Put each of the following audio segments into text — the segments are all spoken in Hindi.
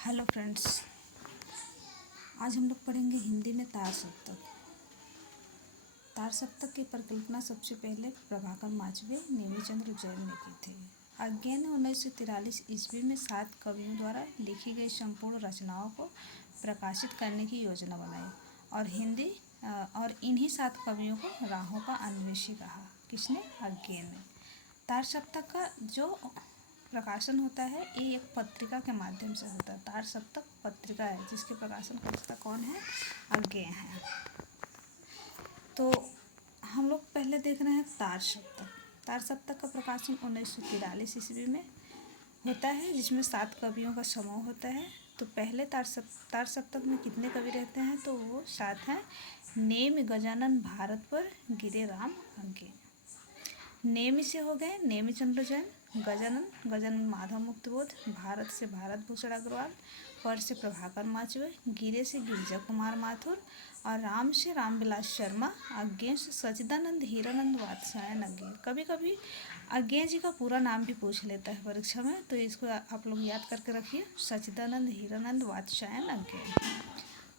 हेलो फ्रेंड्स, आज हम लोग पढ़ेंगे हिंदी में तार सप्तक। तार सप्तक की परिकल्पना सबसे पहले प्रभाकर माचवे नेमीचंद्र जैन ने की थी। अज्ञे ने 1943 ईस्वी में 7 कवियों द्वारा लिखी गई संपूर्ण रचनाओं को प्रकाशित करने की योजना बनाई और इन्हीं 7 कवियों को राहों का अन्वेषी कहा। किसने? अज्ञे ने। तार सप्तक का जो प्रकाशन होता है ये एक पत्रिका के माध्यम से होता है। तार सप्तक पत्रिका है जिसके प्रकाशन करता कौन है? अज्ञे हैं। तो हम लोग पहले देख रहे हैं तार सप्तक। तार सप्तक का प्रकाशन 1943 ईस्वी में होता है, जिसमें 7 कवियों का समूह होता है। तो पहले तार सप्तक में कितने कवि रहते हैं? तो वो 7 हैं। नेमि गजानन भारतवर गिरे-राम अज्ञे। नेमि से हो गए नेमीचंद्र जैन, गजानन माधव मुक्तिबोध, भारत से भारत भूषण अग्रवाल, पर से प्रभाकर माचवे, गिरे से गिरिजा कुमार माथुर और राम से रामविलास शर्मा, अज्ञे से सच्चिदानंद हीरानंद वात्स्यायन अज्ञे। कभी कभी अज्ञे जी का पूरा नाम भी पूछ लेता है परीक्षा में, तो इसको आप लोग याद करके रखिए, सच्चिदानंद हीरानंद वात्स्यायन अज्ञे।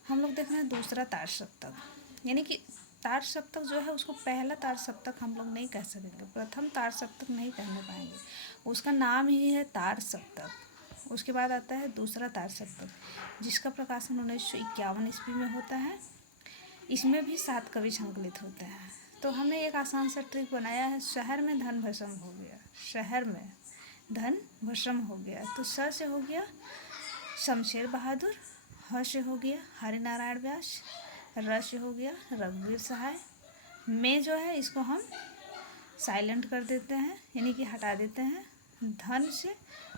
हम लोग देख रहे हैं दूसरा तार सप्तक, यानी कि तार सप्तक जो है उसको पहला तार सप्तक हम लोग नहीं कह सकेंगे, प्रथम तार सप्तक नहीं कहने पाएंगे, उसका नाम ही है तार सप्तक। उसके बाद आता है दूसरा तार सप्तक, जिसका प्रकाशन 1951 ईस्वी में होता है। इसमें भी 7 कवि संकलित होते हैं। तो हमने एक आसान सा ट्रिक बनाया है, शहर में धन भस्म हो गया, शहर में धन भस्म हो गया। तो स से हो गया शमशेर बहादुर, ह से हो गया हरिनारायण व्यास, र से हो गया रघुवीर सहाय, में जो है इसको हम साइलेंट कर देते हैं, यानी कि हटा देते हैं। धन से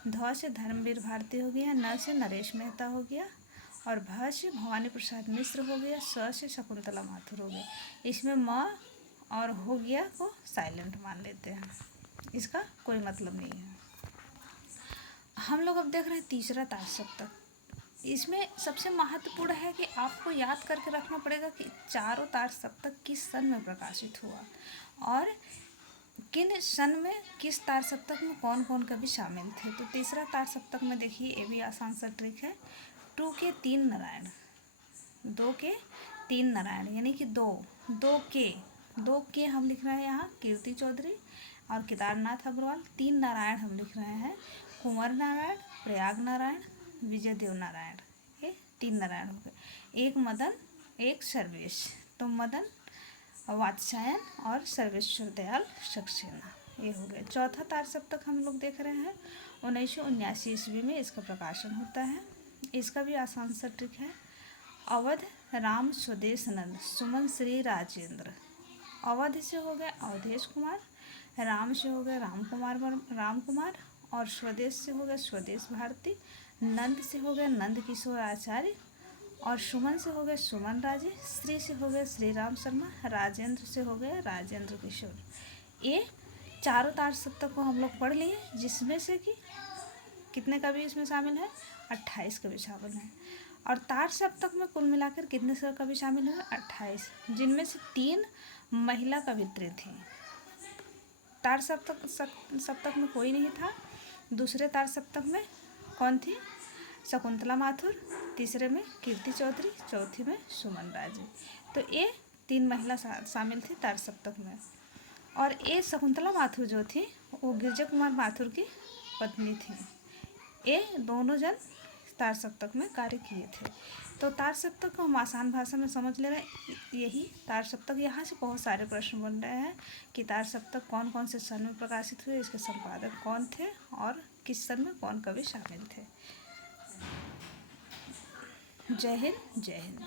ध से धर्मवीर भारती हो गया, न से नरेश मेहता हो गया और भ से भवानी प्रसाद मिश्र हो गया, स से शकुंतला माथुर हो गया। इसमें म और हो गया को साइलेंट मान लेते हैं, इसका कोई मतलब नहीं है। हम लोग अब देख रहे हैं तीसरा तार सप्तक। इसमें सबसे महत्वपूर्ण है कि आपको याद करके रखना पड़ेगा कि चारों तार सप्तक किस सन में प्रकाशित हुआ और किन सन में किस तार सप्तक में कौन कौन कवि शामिल थे। तो तीसरा तार सप्तक में देखिए, ये भी आसान सा ट्रिक है। 2 के 3 नारायण, 2 के 3 नारायण, यानी कि दो के हम लिख रहे हैं यहाँ कीर्ति चौधरी और केदारनाथ अग्रवाल। 3 नारायण हम लिख रहे हैं, कुंवर नारायण, प्रयाग नारायण, विजय देव नारायण। ये 3 नारायण हो गए। एक मदन, एक सर्वेश। तो मदन वात्स्यायन और सर्वेश्वर दयाल सक्सेना, ये हो गए। चौथा तार सप्तक हम लोग देख रहे हैं 1979 ईस्वी में इसका प्रकाशन होता है। इसका भी आसान सा ट्रिक है। अवध राम स्वदेश नंद सुमन श्री राजेंद्र। अवध से हो गए अवधेश कुमार, राम से हो गए राम कुमार और स्वदेश से हो गए स्वदेश भारती, नंद से हो गए नंद किशोर आचार्य और सुमन से हो गए सुमन राजे, श्री से हो गए श्री राम शर्मा, राजेंद्र से हो गए राजेंद्र किशोर। ये चारों तार सप्तक को हम लोग पढ़ लिए, जिसमें से कि कितने कवि इसमें शामिल हैं? 28 कवि शामिल हैं। और तार सप्तक में कुल मिलाकर कितने कवि शामिल हुए? 28, जिनमें से 3 महिला कवित्री थी। तार सप्तक में कोई नहीं था। दूसरे तार सप्तक में कौन थी? शकुंतला माथुर, तीसरे में कीर्ति चौधरी, चौथी में सुमन राजे। तो ये 3 महिला शामिल थी तार सप्तक में। और ये शकुंतला माथुर जो थी वो गिरिजा कुमार माथुर की पत्नी थी। ये दोनों जन तार सप्तक में कार्य किए थे। तो तार सप्तक को हम आसान भाषा में समझ ले रहे हैं। यही तार सप्तक, यहाँ से बहुत सारे प्रश्न बन रहे हैं कि तार सप्तक कौन कौन से सन में प्रकाशित हुए, इसके संपादक कौन थे और किस सन में कौन कवि शामिल थे। जय हिंद, जय हिंद।